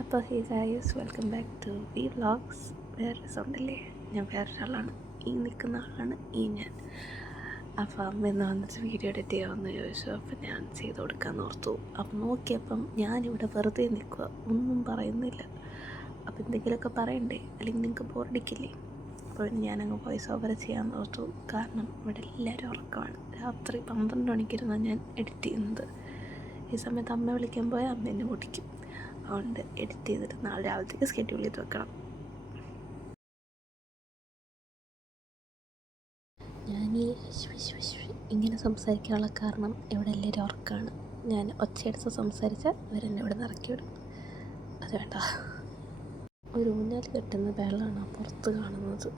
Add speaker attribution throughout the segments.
Speaker 1: അപ്പോൾ hey guys welcome back to V vlogs. വേറെ സൗണ്ടല്ലേ? ഞാൻ വേറൊരാളാണ് ഈ നിൽക്കുന്ന ആളാണ് ഈ ഞാൻ. അപ്പോൾ അമ്മ എന്ന് വന്നിട്ട് വീഡിയോ എഡിറ്റ് ചെയ്യാമെന്ന് ചോദിച്ചു അപ്പം ഞാൻ ചെയ്ത് കൊടുക്കാമെന്ന് ഓർത്തു. അപ്പം നോക്കിയപ്പം ഞാനിവിടെ വെറുതെ നിൽക്കുക. ഒന്നും പറയുന്നില്ല. അപ്പം എന്തെങ്കിലുമൊക്കെ പറയണ്ടേ? അല്ലെങ്കിൽ നിങ്ങൾക്ക് ബോറടിക്കില്ലേ അപ്പോൾ ഞാനങ്ങ് വോയിസ് ഓവർ ചെയ്യാമെന്ന് ഓർത്തു. കാരണം ഇവിടെ എല്ലാവരും ഉറക്കമാണ്. രാത്രി പന്ത്രണ്ട് മണിക്കിരുന്നാണ് ഞാൻ എഡിറ്റ് ചെയ്യുന്നത്. ഈ സമയത്ത് അമ്മ വിളിക്കാൻ പോയാൽ അമ്മ എന്നെ ഓടിക്കും. അതുകൊണ്ട് എഡിറ്റ് ചെയ്തിട്ട് നാളെ രാവിലത്തേക്ക് സ്കെഡ്യൂൾ ചെയ്ത് വെക്കണം. ഞാൻ ഇങ്ങനെ സംസാരിക്കാനുള്ള കാരണം ഇവിടെ എല്ലാവരും ഉറക്കമാണ് ഞാൻ ഒച്ചയെടുത്ത് സംസാരിച്ചാൽ ഇവരെന്നെ ഇവിടെ നിന്ന് ഇറക്കി വിടും. അത് വേണ്ട. ഒരു ഊഞ്ഞാൽ കെട്ടുന്ന വെള്ളമാണ് പുറത്ത് കാണുന്നത്.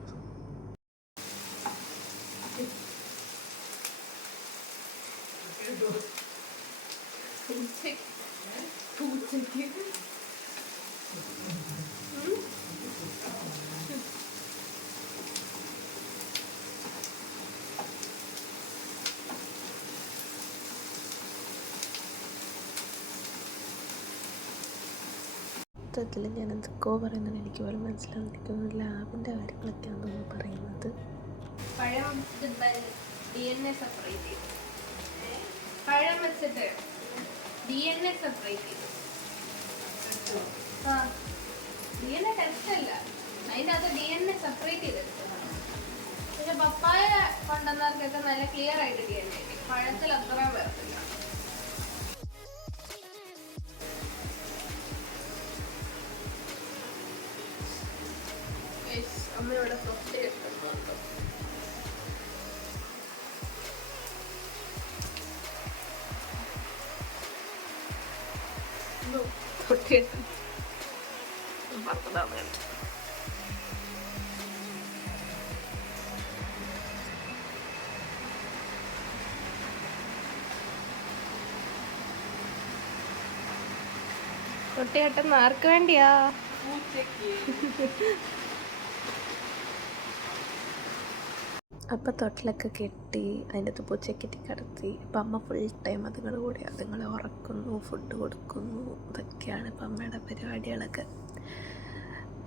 Speaker 1: മൊത്തത്തിൽ ഞാൻ എന്തൊക്കെയോ പറയുന്നത് എനിക്ക് പോലും മനസ്സിലാവുന്നിരിക്കുന്നു ലാബിന്റെ കാര്യങ്ങളൊക്കെയാണ് തോന്നുന്നു പറയുന്നത്.
Speaker 2: പഴം ഡി എൻ എ സെപ്പറേറ്റ് പഴം വെച്ചിട്ട് ഡി എൻ എ സെപ്പറേറ്റ് ചെയ്തു. ഡി എൻ എ ടെസ്റ്റ് അല്ല. അതിന്റെ അത് ഡി എൻ എ സെപ്പറേറ്റ് ചെയ്തെടുത്തു. പക്ഷെ പപ്പായ കൊണ്ടുവന്നവർക്കൊക്കെ നല്ല ക്ലിയർ ആയിട്ട് ഡി എൻ എ പഴത്തിൽ അത്ര വരത്തില്ല
Speaker 1: തൊട്ടിയിട്ട് പറഞ്ഞതാണ് കണ്ടത് തൊട്ടിയേട്ടൻ ആർക്ക് വേണ്ടിയാ? അപ്പം തൊട്ടിലൊക്കെ കെട്ടി അതിന്റെ അകത്ത് പൂച്ചക്കെട്ടി കിടത്തി. അപ്പം അമ്മ ഫുൾ ടൈം അതുങ്ങളുടെ കൂടെ. അതുങ്ങളെ ഉറക്കുന്നു ഫുഡ് കൊടുക്കുന്നു. ഇതൊക്കെയാണ് ഇപ്പം അമ്മയുടെ പരിപാടികളൊക്കെ.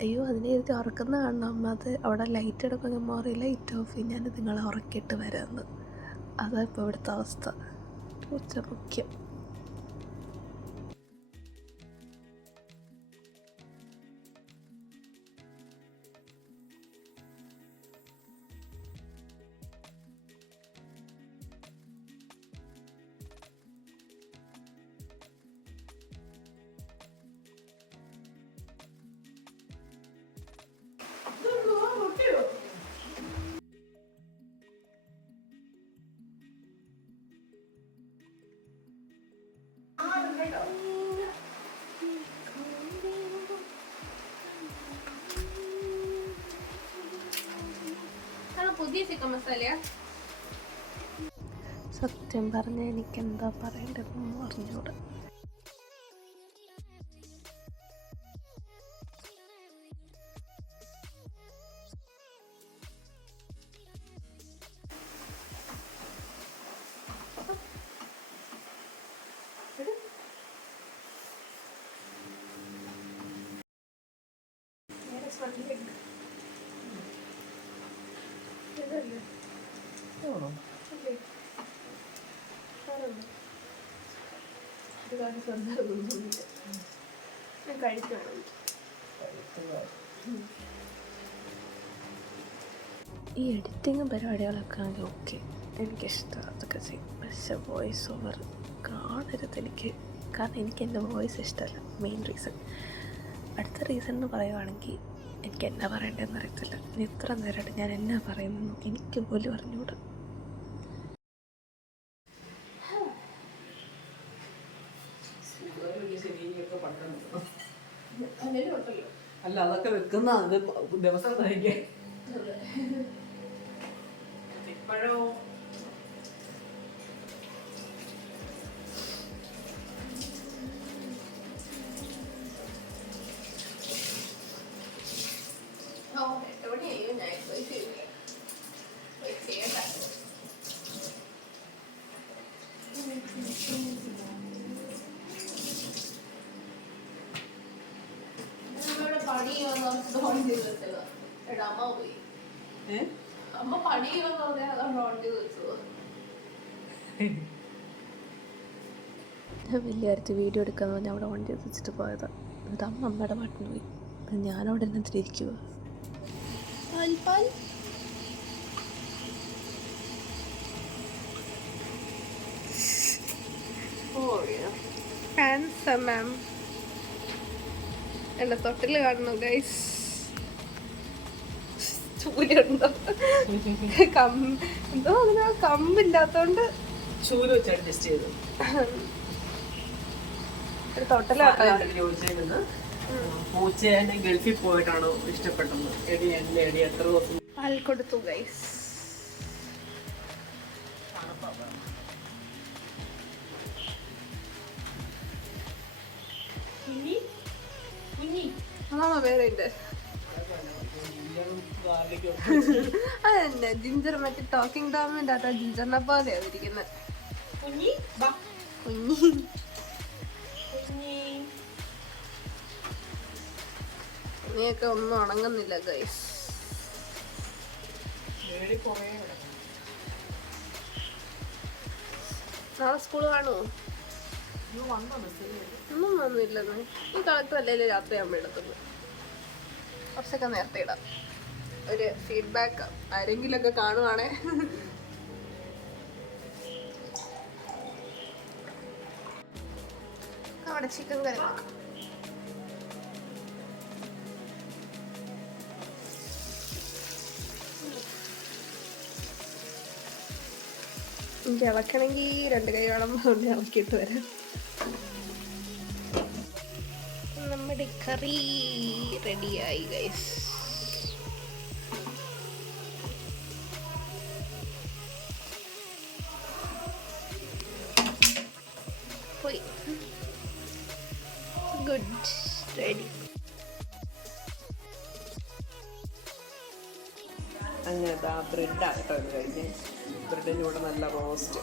Speaker 1: അയ്യോ അതിനെ ഇരുത്തി ഉറക്കുന്ന കാണണം അമ്മ. അത് അവിടെ ലൈറ്റ് എടുക്കുമെങ്കിൽ പറയും ലൈറ്റ് ഓഫ് ചെയ്യും ഞാൻ നിങ്ങളെ ഉറക്കിയിട്ട് വരാമെന്ന് അതാണ് ഇപ്പോൾ ഇവിടുത്തെ അവസ്ഥ. പൂച്ച മുഖ്യം.
Speaker 2: കാരണം പുതിയ ചിക്കൻ മസാലയാ.
Speaker 1: സത്യം പറഞ്ഞാൽ എനിക്ക് എന്താ പറയേണ്ടതെന്ന് പറഞ്ഞൂടെ ഈ എഡിറ്റിങ്ങും പരിപാടികളൊക്കെ ആണെങ്കിൽ ഓക്കെ. എനിക്കിഷ്ടം. അതൊക്കെ ചെയ്യും. പക്ഷെ വോയിസ് ഓവർ കാണരുത് എനിക്ക്. കാരണം എനിക്ക് എന്റെ വോയിസ് ഇഷ്ടമല്ല. മെയിൻ റീസൺ അടുത്ത റീസൺ എന്ന് പറയുവാണെങ്കിൽ എനിക്ക് എന്നാ പറയേണ്ടതെന്ന് അറിയത്തില്ല. ഇനി ഇത്ര നേരമായിട്ട് ഞാൻ എന്നാ പറയുന്നു എനിക്ക് പോലും അറിഞ്ഞുകൂടാ
Speaker 3: അല്ല അതൊക്കെ വെക്കുന്ന അത് ദിവസം കഴിക്കാൻ ഇപ്പോഴോ?
Speaker 2: ഓൺ ചെയ്ത് വെച്ചതാ എടാ അമ്മ പോയി അമ്മ പണി പറഞ്ഞാൽ ചെയ്ത് വെച്ചത്
Speaker 1: വീഡിയോ എടുക്കാന്ന് പറഞ്ഞാൽ അവിടെ വണ്ടി വെച്ചിട്ട് പോയത്. എന്നിട്ട് അമ്മ അമ്മയുടെ പാട്ടിന് പോയി. ഞാനവിടെ നിന്നിട്ടിരിക്കുക
Speaker 2: പാൽ ഹാൻസം മാം എന്റെ തൊട്ടിൽ കാണുന്നു ഗൈസ് ചൂലുണ്ടോ. കം എന്തോ അങ്ങനെ കമ്പില്ലാത്തോണ്ട്
Speaker 3: ചൂര് വെച്ച് അഡ്ജസ്റ്റ് ചെയ്തു.
Speaker 2: ഒരു തൊട്ടിലാട്ടോ.
Speaker 3: ചോദിച്ചേക്കുന്നത് പൂച്ചേനെ ഗൾഫിൽ പോയിട്ടാണോ ഇഷ്ടപ്പെട്ടത്? എടി എന്റെ എടി എത്ര ദിവസം?
Speaker 2: പാൽ കൊടുത്തു ഗൈസ് അതാണോ വേറെ ഉണ്ട്. അതന്നെ ജിഞ്ചർ മറ്റേ ടോക്കിംഗ് ഡോമിന്റെ അതാ ജിഞ്ചറിനെ പോലെയാ ഇരിക്കുന്നത് കുഞ്ഞി നീയൊക്കെ ഒന്നും ഉണങ്ങുന്നില്ല ഗൈസ് നാളെ സ്കൂൾ കാണുമോ ഒന്നും വന്നില്ലെന്ന്. ഈ കളക്ടർ അല്ലേ രാത്രി അമ്മ എടുത്തത് കുറച്ചൊക്കെ നേരത്തെ ഇടാം. ഒരു ഫീഡ്ബാക്ക് ആരെങ്കിലുമൊക്കെ കാണുവാണേ. അവിടെ ചിക്കൻ കറി എനിക്ക് ഇളക്കണമെങ്കിൽ രണ്ട് കൈ വേണം അതുകൊണ്ട് ഇളക്കിയിട്ട് വരാം. നമ്മുടെ കറി റെഡിയായി ഗൈസ് പോയി. ഗുഡ് റെഡി
Speaker 3: അങ്ങനെ കഴിഞ്ഞ്. ബ്രെഡിന്റെ കൂടെ നല്ല റോസ്റ്റ്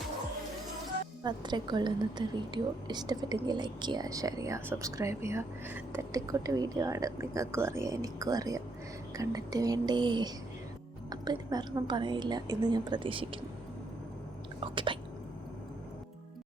Speaker 1: ഇന്നത്തെ വീഡിയോ ഇഷ്ടപ്പെട്ടെങ്കിൽ ലൈക്ക് ചെയ്യുക ഷെയർ ചെയ്യുക സബ്സ്ക്രൈബ് ചെയ്യുക. തട്ടിക്കൊട്ട് വീഡിയോ ആണ്. നിങ്ങൾക്കും അറിയാം എനിക്കും അറിയാം. കണ്ടിട്ട് വേണ്ടേ? അപ്പം ഇനി വേറൊന്നും പറയില്ല എന്ന് ഞാൻ പ്രതീക്ഷിക്കുന്നു. Okay bye